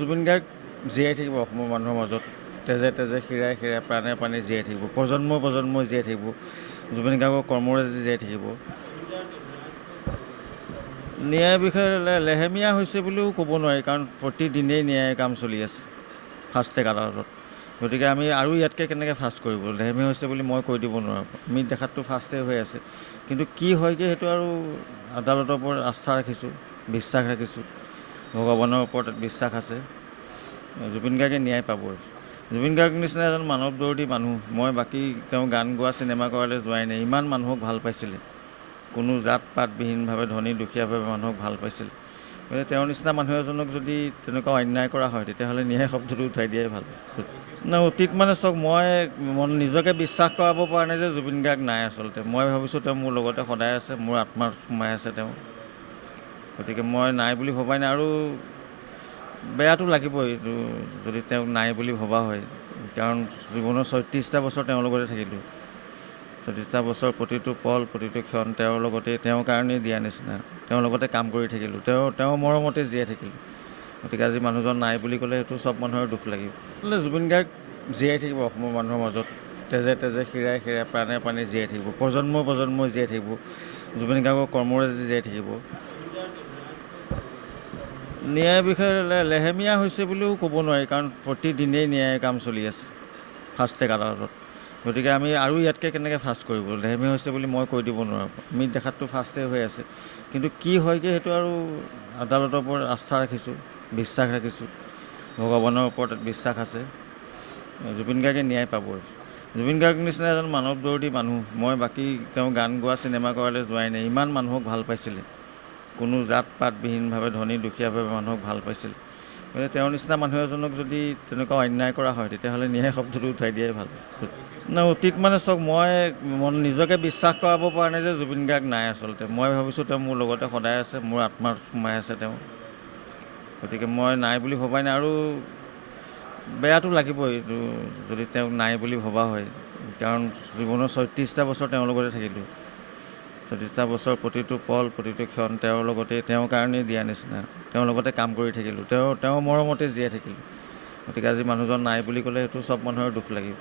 জুবিন গাৰ্গ জীয়াই থাকিব অসমৰ মানুহৰ মাজত, তেজে তেজে শিৰাই শিৰাই প্ৰাণে প্ৰাণে জীয়াই থাকিব, প্ৰজন্ম প্ৰজন্মই জীয়াই থাকিব। জুবিন গাৰ্গৰ কৰ্মৰাজি জীয়াই থাকিব। ন্যায়ৰ বিষয়ে লেহেমীয়া হৈছে বুলিও ক'ব নোৱাৰি, কাৰণ প্ৰতিদিনেই ন্যায়ৰ কাম চলি আছে ফাষ্ট ট্ৰেক আদালতত। গতিকে আমি আৰু ইয়াতকৈ কেনেকৈ ফাষ্ট কৰিব, লেহেমীয়া হৈছে বুলি মই কৈ দিব নোৱাৰোঁ। আমি দেখাততো ফাষ্টেই হৈ আছে, কিন্তু কি হয়গৈ সেইটো আৰু আদালতৰ ওপৰত আস্থা ৰাখিছোঁ, বিশ্বাস ৰাখিছোঁ, ভগৱানৰ ওপৰত বিশ্বাস আছে। জুবিন গাৰ্গে ন্যায় পাবই। জুবিন গাৰ্গ নিচিনা এজন মানৱ দৰ্দী মানুহ, মই বাকী তেওঁ গান গোৱা চিনেমা কৰালৈ যোৱাই নাই। ইমান মানুহক ভাল পাইছিলে, কোনো জাত পাতবিহীনভাৱে ধনী দুখীয়াভাৱে মানুহক ভাল পাইছিলে। গতিকে তেওঁৰ নিচিনা মানুহ এজনক যদি তেনেকুৱা অন্যায় কৰা হয়, তেতিয়াহ'লে ন্যায় শব্দটো উঠাই দিয়াই ভাল। অতীত মানে চাওক, মই নিজকে বিশ্বাস কৰাব পৰা নাই যে জুবিন গাৰ্গ নাই আচলতে। মই ভাবিছোঁ তেওঁ মোৰ লগতে সদায় আছে, মোৰ আত্মাত সোমাই আছে তেওঁ। গতিকে মই নাই বুলি ভবাই নাই, আৰু বেয়াটো লাগিবই এইটো যদি তেওঁক নাই বুলি ভবা হয়, কাৰণ জীৱনৰ ৩৬টা বছৰ তেওঁৰ লগতে থাকিলোঁ। ৩৬টা বছৰ প্ৰতিটো পল প্ৰতিটো ক্ষণ তেওঁৰ লগতে, তেওঁৰ কাৰণেই দিয়া নিচিনা, তেওঁৰ লগতে কাম কৰি থাকিলোঁ, তেওঁৰ মৰমতে জীয়াই থাকিলোঁ। গতিকে আজি মানুহজন নাই বুলি ক'লে সেইটো চব মানুহৰ দুখ লাগিব। জুবিন গাৰ্গ জীয়াই থাকিব অসমৰ মানুহৰ মাজত, তেজে তেজে শিৰাই শিৰাই প্ৰাণে প্ৰাণে জীয়াই থাকিব, প্ৰজন্ম প্ৰজন্মই জীয়াই থাকিব। জুবিন গাৰ্গৰ কৰ্মৰাজি জীয়াই থাকিব। ন্যায়ৰ বিষয়ে লেহেমীয়া হৈছে বুলিও ক'ব নোৱাৰি, কাৰণ প্ৰতিদিনেই ন্যায়ৰ কাম চলি আছে ফাষ্ট ট্ৰেক আদালতত। গতিকে আমি আৰু ইয়াতকৈ কেনেকৈ ফাষ্ট কৰিব, লেহেমীয়া হৈছে বুলি মই কৈ দিব নোৱাৰোঁ। আমি দেখাততো ফাষ্টেই হৈ আছে, কিন্তু কি হয়গৈ সেইটো আৰু আদালতৰ ওপৰত আস্থা ৰাখিছোঁ, বিশ্বাস ৰাখিছোঁ, ভগৱানৰ ওপৰত বিশ্বাস আছে। জুবিন গাৰ্গে ন্যায় পাবই। জুবিন গাৰ্গ নিচিনা এজন মানৱ দৰ্দী মানুহ, মই বাকী তেওঁ গান গোৱা চিনেমা কৰালৈ যোৱাই নাই। ইমান মানুহক ভাল পাইছিলে, কোনো জাত পাতবিহীনভাৱে ধনী দুখীয়াভাৱে মানুহক ভাল পাইছিল। গতিকে তেওঁৰ নিচিনা মানুহ এজনক যদি তেনেকুৱা অন্যায় কৰা হয়, তেতিয়াহ'লে ন্যায় শব্দটো উঠাই দিয়াই ভাল। অতীত মানে চাওক, মই নিজকে বিশ্বাস কৰাব পৰা নাই যে জুবিন গাৰ্গ নাই আচলতে। মই ভাবিছোঁ তেওঁ মোৰ লগতে সদায় আছে, মোৰ আত্মাত সোমাই আছে তেওঁ। গতিকে মই নাই বুলি ভবাই নাই, আৰু বেয়াটো লাগিবই এইটো যদি তেওঁক নাই বুলি ভবা হয়, কাৰণ জীৱনৰ ৩৬টা বছৰ তেওঁৰ লগতে থাকিলোঁ। ৩৬টা বছৰ প্ৰতিটো পল প্ৰতিটো ক্ষণ তেওঁৰ লগতে, তেওঁৰ কাৰণেই দিয়া নিচিনা, তেওঁৰ লগতে কাম কৰি থাকিলোঁ, তেওঁৰ মৰমতে জীয়াই থাকিলোঁ। গতিকে আজি মানুহজন নাই বুলি ক'লে সেইটো চব মানুহৰ দুখ লাগিব।